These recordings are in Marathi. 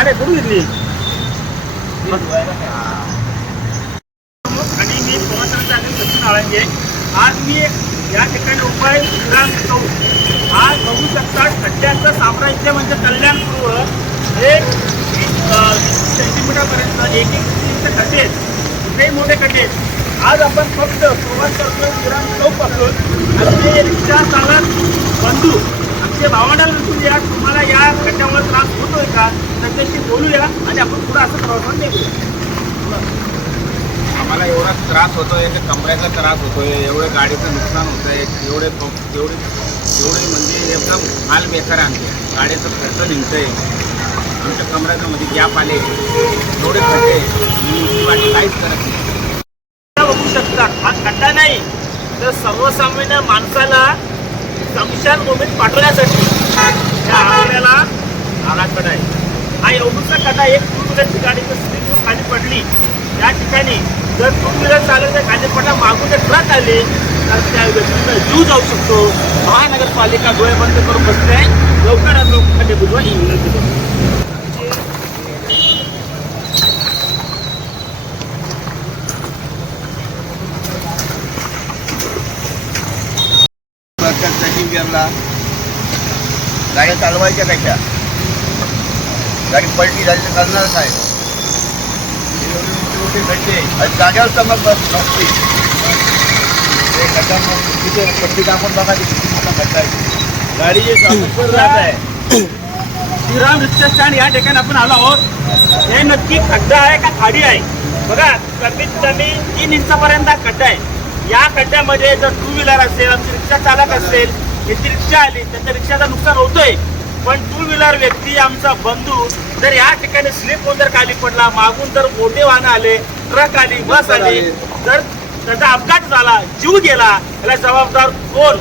आहे करून घेतली? आणि मी प्रवासाचा सचिन आळंगे आज मी या ठिकाणी उपाय विराम चौक आज बघू शकता खड्ड्यांचं साम्राज्य म्हणजे कल्याणपूर्व हे वीस वीस सेंटीमीटरपर्यंत एक एक इंच खड्डे आहेत. कुठेही मोठे खड्डे आज आपण फक्त प्रवास करतो विराम चौकपासून आणि रिक्षा चालक बंधू आमचे भावंडाला नसून या तुम्हाला या खड्ड्यामुळे त्रास होतोय का त्यांच्याशी बोलूया आणि आपण पुढे असं प्रवासात निघूया आम्हाला एवढा त्रास होतोय की कमऱ्याचा त्रास होतोय एवढे गाडीचं नुकसान होतंय एवढे प- एवढे एवढे म्हणजे एकदम हाल बेकार आहे आमचे. गाडीचं खर्च निघतंय. आमच्या कमऱ्याच्या मध्ये गॅप आले. एवढे खड्डे. म्युन्सिपालिटी काहीच करत नाही. बघू शकता हा खड्डा नाही तर सर्वसामान्य माणसाला समशान भूमीत पाठवण्यासाठी या आपल्याला हा खड्डा आहे. हा एवढूचा कथा एक टू व्हीलरची गाडी जर स्लिप खाली पडली. त्या ठिकाणी जर टू व्हीलर चालवता खाली पडला मागून जर ट्रक आले तर त्या व्यक्तीचा जीव जाऊ शकतो. महानगरपालिका डोळे बंद करून बसते. लवकरात लवकर खड्डे बुजवा ही विनंती करतो प्रत्येक ट्रेकिंग गाड्या चालवायच्या कशा गाडी पलटी झाली तर करणारच आहे एवढे मोठे मोठे खड्डे आणि जाग्यावर चमक बस नसते. ते खड्डा मग तिथे पट्टी टाकून बघा ते किती मोठा खड्डा आहे. गाडीचे समस्या राहत आहे. श्रीराम रिक्षा स्टँड या ठिकाणी आपण आलो आहोत. हे नक्की खड्डा आहे का खाडी आहे? बघा कमीत कमी तीन इंचापर्यंत खड्डा आहे. या खड्ड्यामध्ये जर टू व्हीलर असेल आमची रिक्षा चालक असेल याची रिक्षा आली त्यांच्या रिक्षाचं नुकसान होतोय. पण टू व्हीलर व्यक्ती आमचा बंधू. जर या ठिकाणी स्लिप होऊन जर खाली पडला मागून जर मोठे वाहनं आले ट्रक आली बस आली जर त्याचा अपघात झाला जीव गेला याला जबाबदार कोण?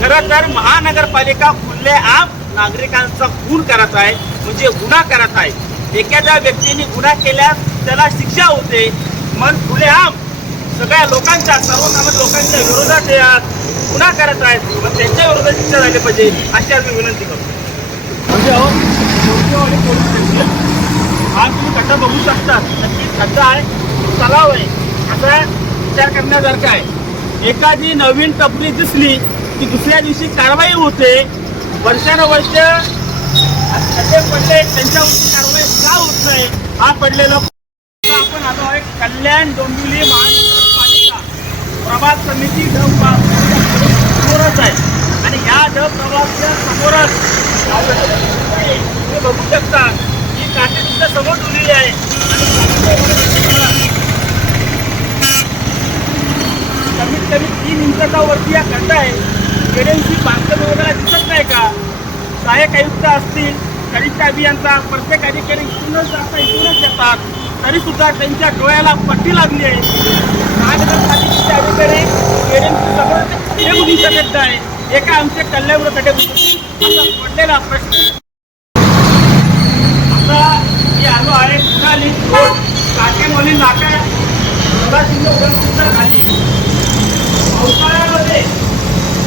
खरं तर महानगरपालिका खुल्लेआम नागरिकांचा खून करत आहे म्हणजे गुन्हा करत आहे. एखाद्या व्यक्तीने गुन्हा केल्यास त्याला शिक्षा होते मग खुलेआम सगळ्या लोकांच्या सर्वसामान्य लोकांच्या विरोधात हे गुन्हा करत आहेत. मग त्यांच्या विरोधात शिक्षा झाली पाहिजे अशी आम्ही विनंती करतो. म्हणजे अहो, मोर्चेवाले पोलीस स्टेशन. हा तुम्ही खड्डा बघू शकता नक्की खड्डा आहे तलाव आहे. असा विचार करण्यासारखा आहे. एखादी नवीन टपरी दिसली की दुसऱ्या दिवशी कारवाई होते वर्षानुवर्ष खड्डे पडले त्यांच्यावरती कारवाई का होत नाही हा पडलेला आपण आलो आहे कल्याण डोंबिवली महानगरपालिका प्रभाग समिती ढ समोरच आहे. आणि ह्या ढ प्रभागच्या समोरच तुम्ही बघू शकता ही काठी सुद्धा समोर ठेवलेली आहे. कमीत कमी तीन इंचाचा वरती या खड्डा आहे गेड्यांची बांधकाम वगैरे दिसत नाही का सहाय्यक आयुक्त असतील कनिष्ठ अभियंता प्रत्येक अधिकारी इथूनच जाता इथूनच येतात तरी सुद्धा त्यांच्या डोळ्याला पट्टी लागली आहे महानगरपालिकेचे अधिकारी गेड्यांची सगळं ते उभी शकत नाही एका आमच्या कल्याणवर कटे पडलेला प्रश्न. आता मी आलो आहे कुणाली रोड. काटेमोली नाका. सिंह उड्डाणपूलच्या खाली. पावसाळ्यामध्ये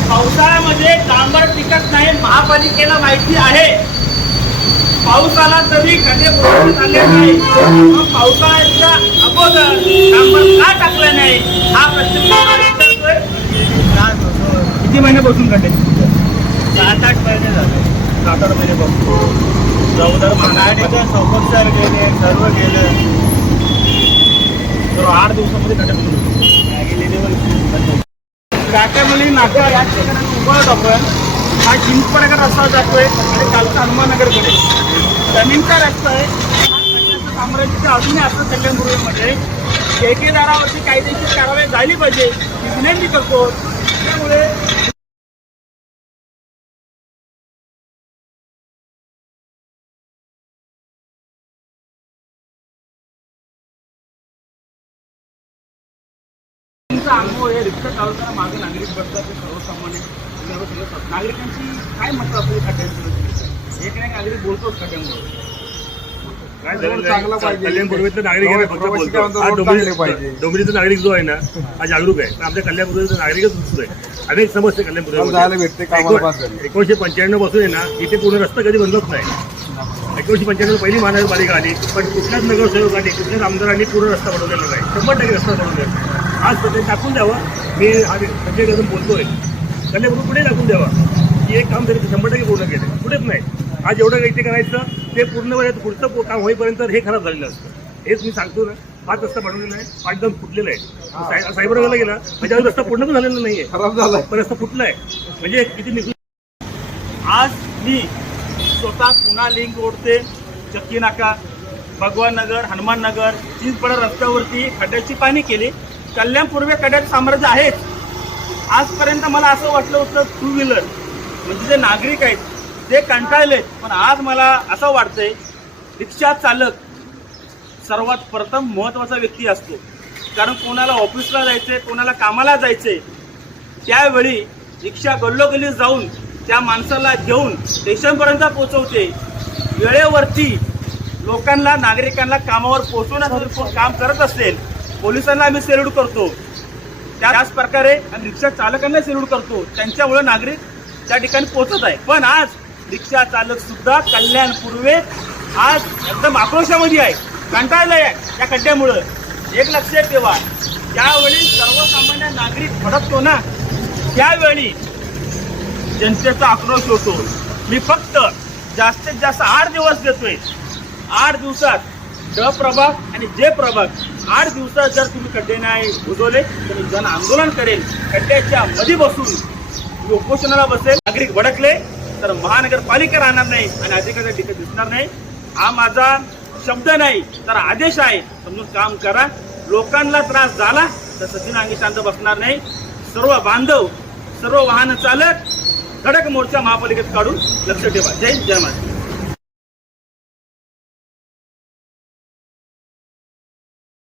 पावसाळ्यामध्ये डांबर पिकत नाही महापालिकेला माहिती आहे. पाऊस आला तरी खड्डे बुजवण्यात आले नाही. मग पावसाळ्याच्या अगोदर डांबर का टाकलं नाही? हा प्रश्न किती महिन्यापासून खड्डे सात आठ महिने झाले. सात आठ महिने बघतो चौदा गाडीचं समस्या गेले सर्व गेलं. तर आठ दिवसामध्ये बुजवले काट्यामली नाका या ठिकाणी उभा आपण. हा चिंचपराकडे रस्ता जातोय आणि कालचा हनुमाननगरकडे जमीनचा रस्ता आहे. हा खड्ड्याचं साम्राज्य अजूनही असं कल्याणपूर्वीमध्ये. ठेकेदारावरती कायदेशीर कारवाई झाली पाहिजे. विनंती करतो. त्यामुळे अनुभव हे रिक्षा चालवताना मागे नागरिक बसतात ते सर्वसामान्य. नागरिकांची काय मत असते खड्ड्यांची एक नाही नागरिक बोलतोच खड्ड्यांवर. कल्याणपूर्वीतलं आहे फक्त बोलतो हा नागरिक जो आहे ना हा जागरूक आहे. पण आमच्या कल्याणपूर्वीचा नागरिकच सुस्त आहे. अनेक समस्या जायला कल्याणपूर्वी. एकोणीशे पंच्याण्णवपासून आहे ना इथे पूर्ण रस्ता कधी बंदच नाही. एकोणीशे पंच्याण्णव पहिली महानगरपालिका आली पण कुठल्याच नगरसेवकांनी कुठल्याच आमदारांनी पूर्ण रस्ता बनवलेला नाही. शंभर टक्के रस्ता बनवलेला नाही. आज ते टाकून द्यावं. मी हा संजय कदम बोलतोय. कल्याणकडून पुढे टाकून द्यावा. की एक काम तरी ते शंभर टक्के पूर्ण केले. कुठेच नाही. आज एवढं काही ते करायचं ते पूर्ण वेळेत पुढचं काम होईपर्यंत हे खराब झालेलं असतं. हेच मी सांगतो ना. पाच रस्ता बनवलेला आहे. पाच जण फुटलेला आहे सायबरगावला गेला. म्हणजे अजून रस्ता पूर्ण पण झालेला नाहीये. खराब झालाय. पण रस्ता फुटला आहे म्हणजे किती निघून आज मी स्वतः पुन्हा लिंक रोड ते चक्की नाका भगवान नगर हनुमान नगर चिंचपडा रस्त्यावरती खड्ड्याची पाणी केली. कल्याण पूर्वे साम्राज्य आहेच. आजपर्यंत मला असं वाटलं होतं टू व्हीलर म्हणजे जे नागरिक आहेत ते कंटाळलेत. पण आज मला असं वाटतंय रिक्षा चालक सर्वात प्रथम महत्त्वाचा व्यक्ती असतो. कारण कोणाला ऑफिसला जायचंय कोणाला कामाला जायचंय त्यावेळी रिक्षा गल्लोगल्ली जाऊन त्या माणसाला घेऊन स्टेशनपर्यंत पोहोचवते. वेळेवरती लोकांना नागरिकांना कामावर पोहोचवण्यासाठी कोण काम करत असेल पोलिसांना आम्ही सेल्यूट करतो. त्या- त्याच प्रकारे आम्ही रिक्षा चालकांना सेल्यूट करतो. त्यांच्यामुळे नागरिक त्या ठिकाणी पोहोचत आहे. पण आज रिक्षा चालक सुद्धा कल्याण पूर्वे आज एकदम आक्रोशामध्ये आहे. कंटाळलंय या खड्ड्यामुळं. एक लक्षात ठेवा. ज्यावेळी सर्वसामान्य नागरिक भडकतो ना त्यावेळी जनतेचा आक्रोश होतो. मी फक्त जास्तीत जास्त आठ दिवस देतोय. आठ दिवसात ड प्रभाग आणि जे प्रभाग आठ दिवसात जर तुम्ही खड्डे नाही बुजवले तर जन आंदोलन करेल. खड्ड्याच्या मध्ये बसून उपोषणाला बसेल. नागरिक भडकले तर महानगरपालिका राहणार नाही आणि अधिकारी तिथे दिसणार नाही. हा माझा शब्द नाही तर आदेश आहे. समजून काम करा. लोकांना त्रास झाला तर सचिन अंगी शांत बसणार नाही. सर्व बांधव सर्व वाहन चालक धडक मोर्चा महापालिकेत काढून लक्ष ठेवा. जय जय महाराष्ट्र.